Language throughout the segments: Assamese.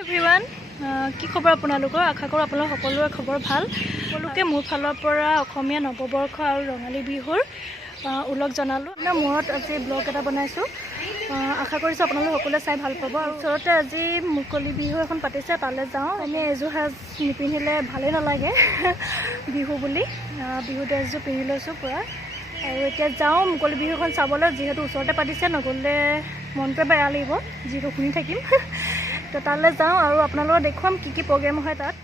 এভৰিৱান, কি খবৰ আপোনালোকৰ? আশা কৰোঁ আপোনালোকৰ সকলোৰে খবৰ ভাল। সকলোকে মোৰ ফালৰ পৰা অসমীয়া নৱবৰ্ষ আৰু ৰঙালী বিহুৰ উলগ জনালোঁ। আপোনাৰ মূৰত আজি ব্লগ এটা বনাইছোঁ। আশা কৰিছোঁ আপোনালোকে সকলোৱে চাই ভাল পাব। আৰু ওচৰতে আজি মুকলি বিহু এখন পাতিছে, তালৈ যাওঁ। এনেই এযোৰ সাজ নিপিন্ধিলে ভালেই নালাগে বিহু বুলি। বিহু ড্ৰেছযোৰ পিন্ধি লৈছোঁ পূৰা। আৰু এতিয়া যাওঁ মুকলি বিহুখন চাবলৈ, যিহেতু ওচৰতে পাতিছে। নগ'লে মনটোৱে বেয়া লাগিব, যিহেতু শুনি থাকিম। তো তালৈ যাওঁ আৰু আপোনালোকক দেখুৱাম কি কি প্ৰগ্ৰেম হয় তাত।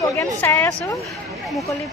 প্ৰগ্ৰেম চাই আছোঁ মুকলি।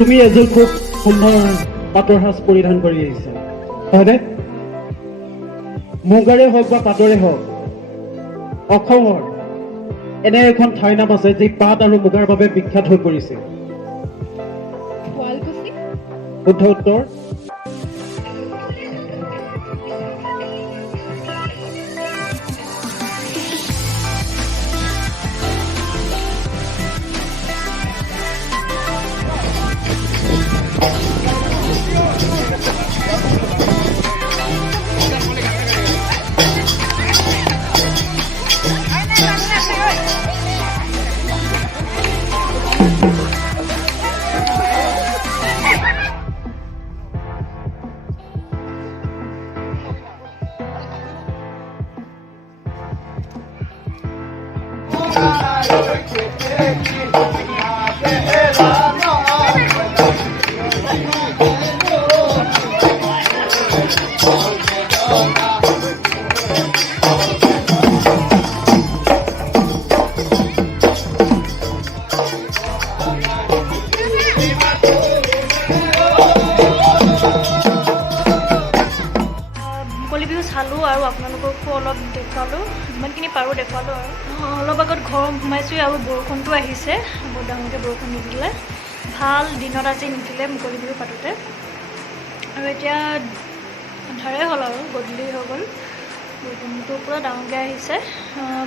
तुम्ही अजून खूप सुंदर পাটৰ সাজ পৰিধান কৰি আহিছে, হয়নে? মুগাৰে হওক বা পাটৰে হওক, অসমৰ এনে এখন ঠাইৰ নাম আছে যি পাট আৰু মুগাৰ বাবে বিখ্যাত হৈ পৰিছে। শুদ্ধ উত্তৰ। মুকলি বিহু চালোঁ আৰু আপোনালোককো অলপ দেখুৱালোঁ, যিমানখিনি পাৰোঁ দেখুৱালোঁ। আৰু অলপ আগত ঘৰ সোমাইছোঁ আৰু বৰষুণটো আহিছে, বহুত ডাঙৰকৈ বৰষুণ নিদিলে, ভাল দিনত আজি নিদিলে মুকলি বিহু পাতোঁতে। আৰু এতিয়া আন্ধাৰে হ'ল আৰু গধূলি হৈ গ'ল, বৰষুণটো পূৰা ডাঙৰকৈ আহিছে,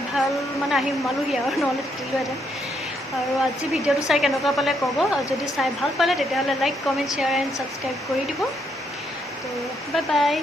ভাল মানে আহি সোমালোহি আৰু, নহ'লে তিতিলোহেঁতেন। আৰু আজি ভিডিঅ'টো চাই কেনেকুৱা পালে ক'ব, আৰু যদি চাই ভাল পালে তেতিয়াহ'লে like, comment, share and subscribe কৰি দিব। তো বাই বাই।